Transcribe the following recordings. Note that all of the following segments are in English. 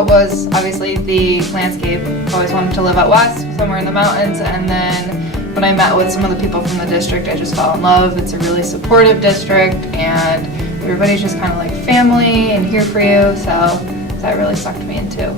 out was obviously the landscape. Always wanted to live out west, somewhere in the mountains, and then when I met with some of the people from the district, I just fell in love. It's a really supportive district, and everybody's just kind of like family and here for you, so that really sucked me in too.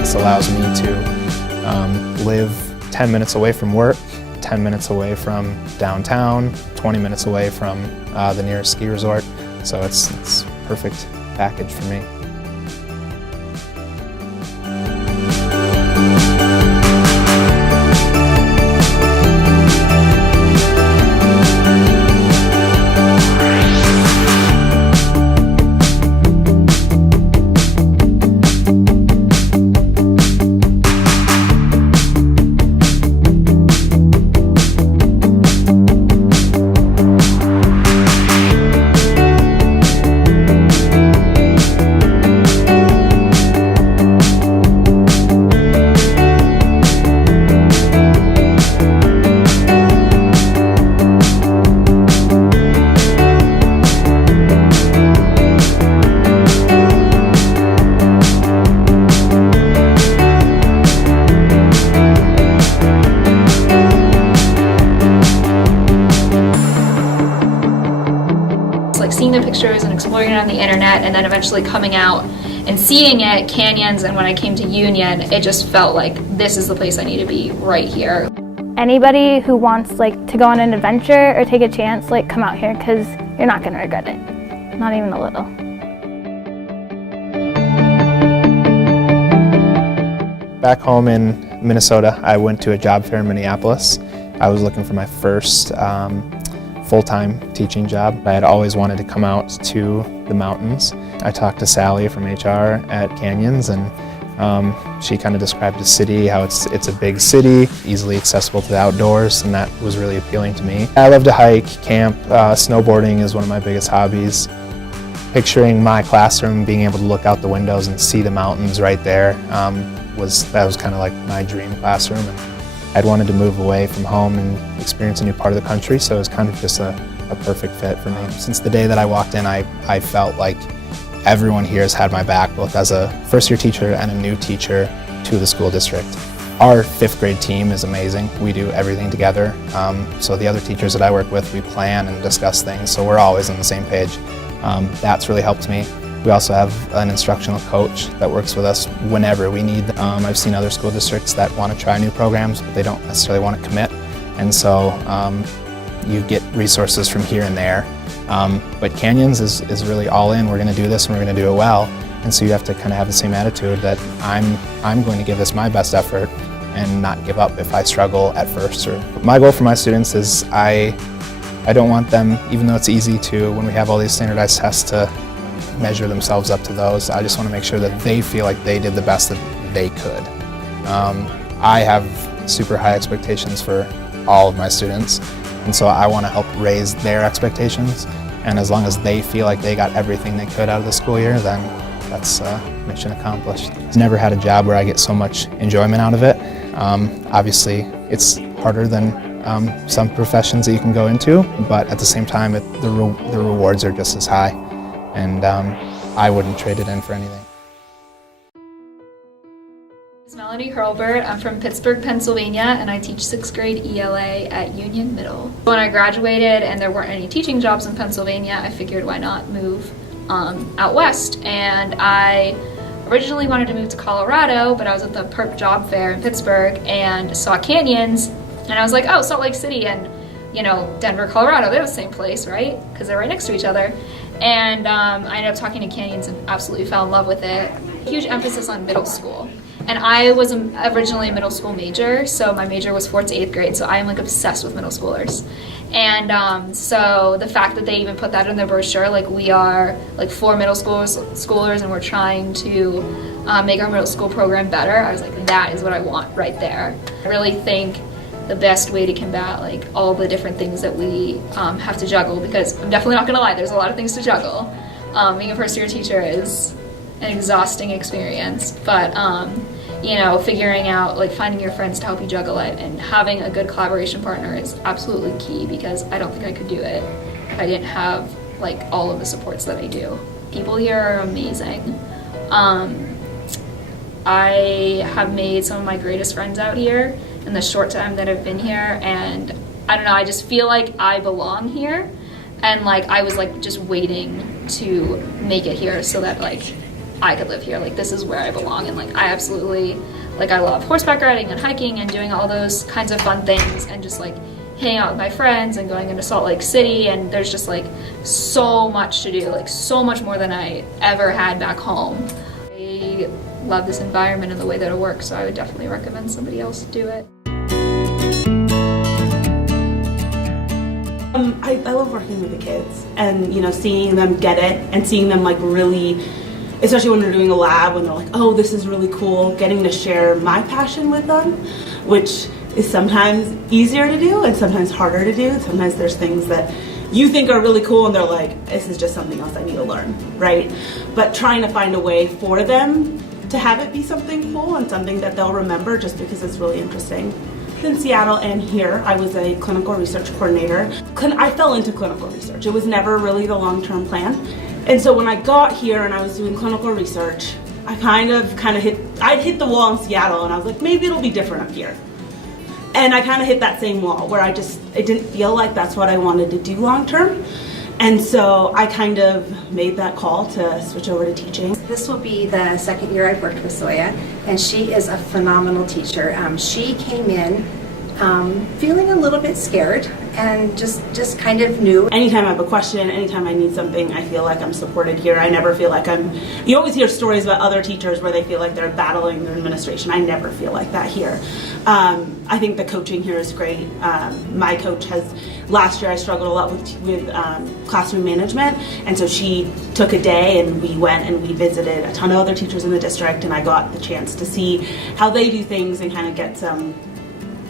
This allows me to live 10 minutes away from work, 10 minutes away from downtown, 20 minutes away from the nearest ski resort. So it's a perfect package for me. Like seeing the pictures and exploring it on the internet, and then eventually coming out and seeing it, Canyons, and when I came to Union, it just felt like this is the place I need to be right here. Anybody who wants to go on an adventure or take a chance, come out here, because you're not going to regret it, not even a little. Back home in Minnesota, I went to a job fair in Minneapolis. I was looking for my first full-time teaching job. I had always wanted to come out to the mountains. I talked to Sally from HR at Canyons, and she kind of described the city, how it's a big city, easily accessible to the outdoors, and that was really appealing to me. I love to hike, camp, snowboarding is one of my biggest hobbies. Picturing my classroom, being able to look out the windows and see the mountains right there, that was kind of like my dream classroom. And I'd wanted to move away from home and experience a new part of the country, so it was kind of just a perfect fit for me. Since the day that I walked in, I felt like everyone here has had my back, both as a first-year teacher and a new teacher to the school district. Our 5th grade team is amazing. We do everything together. So the other teachers that I work with, we plan and discuss things, so we're always on the same page. That's really helped me. We also have an instructional coach that works with us whenever we need them. I've seen other school districts that want to try new programs, but they don't necessarily want to commit. And so you get resources from here and there. But Canyons is really all in. We're going to do this and we're going to do it well. And so you have to kind of have the same attitude that I'm going to give this my best effort and not give up if I struggle at first. My goal for my students is I don't want them, even though it's easy to, when we have all these standardized tests, to measure themselves up to those. I just want to make sure that they feel like they did the best that they could. I have super high expectations for all of my students, and so I want to help raise their expectations, and as long as they feel like they got everything they could out of the school year, then that's mission accomplished. I've never had a job where I get so much enjoyment out of it. Obviously, it's harder than some professions that you can go into, but at the same time, the rewards are just as high, and I wouldn't trade it in for anything. It's Melanie Hurlbert. I'm from Pittsburgh, Pennsylvania, and I teach 6th grade ELA at Union Middle. When I graduated and there weren't any teaching jobs in Pennsylvania, I figured why not move out west, and I originally wanted to move to Colorado, but I was at the PERP job fair in Pittsburgh and saw Canyons, and I was like, oh, Salt Lake City and Denver, Colorado, they're the same place, right? Because they're right next to each other. And I ended up talking to Canyons and absolutely fell in love with it. Huge emphasis on middle school. And I was originally a middle school major, so my major was 4th to 8th grade, so I am obsessed with middle schoolers. And so the fact that they even put that in their brochure, we are 4 middle schoolers and we're trying to make our middle school program better, I was like, that is what I want right there. I really think the best way to combat all the different things that we have to juggle, because I'm definitely not gonna lie, there's a lot of things to juggle, Being a first year teacher is an exhausting experience, but you know, figuring out, like, finding your friends to help you juggle it and having a good collaboration partner is absolutely key, because I don't think I could do it if I didn't have, like, all of the supports that I do. People here are amazing. I have made some of my greatest friends out here in the short time that I've been here, and I don't know, I just feel like I belong here, and like I was like just waiting to make it here so that like I could live here. Like, this is where I belong, and like I absolutely, like, I love horseback riding and hiking and doing all those kinds of fun things, and just like hanging out with my friends and going into Salt Lake City, and there's just like so much to do, like so much more than I ever had back home. I love this environment and the way that it works, so I would definitely recommend somebody else do it. I love working with the kids, and you know, seeing them get it and seeing them like really, especially when they're doing a lab, when they're like, oh, this is really cool, getting to share my passion with them, which is sometimes easier to do and sometimes harder to do. Sometimes there's things that you think are really cool and they're like, this is just something else I need to learn, right? But trying to find a way for them to have it be something cool and something that they'll remember just because it's really interesting. In Seattle and here, I was a clinical research coordinator. I fell into clinical research. It was never really the long-term plan. And so when I got here and I was doing clinical research, I kind of I'd hit the wall in Seattle, and I was like, maybe it'll be different up here. And I kind of hit that same wall where it didn't feel like that's what I wanted to do long-term. And so I kind of made that call to switch over to teaching. This will be the second year I've worked with Zoya, and she is a phenomenal teacher. She came in feeling a little bit scared and just kind of new. Anytime I have a question, anytime I need something, I feel like I'm supported here. I never feel like you always hear stories about other teachers where they feel like they're battling their administration. I never feel like that here. I think the coaching here is great. My coach last year I struggled a lot with classroom management, and so she took a day and we went and we visited a ton of other teachers in the district, and I got the chance to see how they do things and kind of get some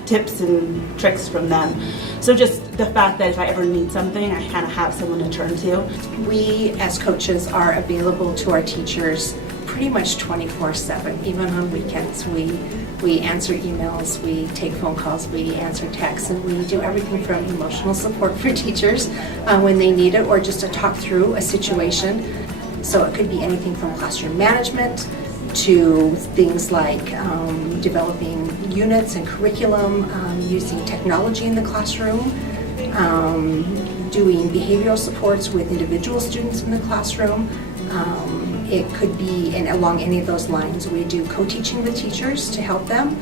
tips and tricks from them. So just the fact that if I ever need something, I kind of have someone to turn to. We as coaches are available to our teachers pretty much 24/7, even on weekends. We answer emails, we take phone calls, we answer texts, and we do everything from emotional support for teachers when they need it, or just to talk through a situation. So it could be anything from classroom management to things like developing units and curriculum, using technology in the classroom, doing behavioral supports with individual students in the classroom. It could be along any of those lines. We do co-teaching with teachers to help them.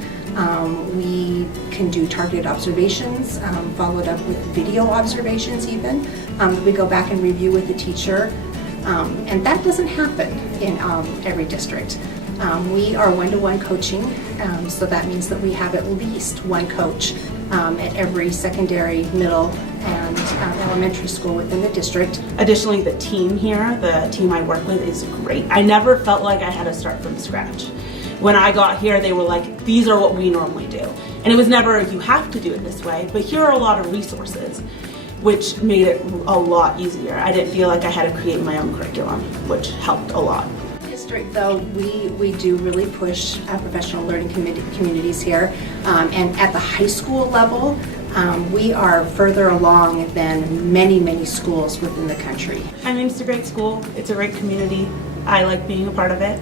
We can do targeted observations, followed up with video observations even. We go back and review with the teacher. And that doesn't happen in every district. We are one-to-one coaching, so that means that we have at least one coach at every secondary, middle, and elementary school within the district. Additionally, the team here, the team I work with, is great. I never felt like I had to start from scratch. When I got here, they were like, these are what we normally do. And it was never, you have to do it this way, but here are a lot of resources, which made it a lot easier. I didn't feel like I had to create my own curriculum, which helped a lot. District, though, we do really push professional learning communities here, and at the high school level, we are further along than many schools within the country. I mean, it's a great school, it's a great community. I like being a part of it.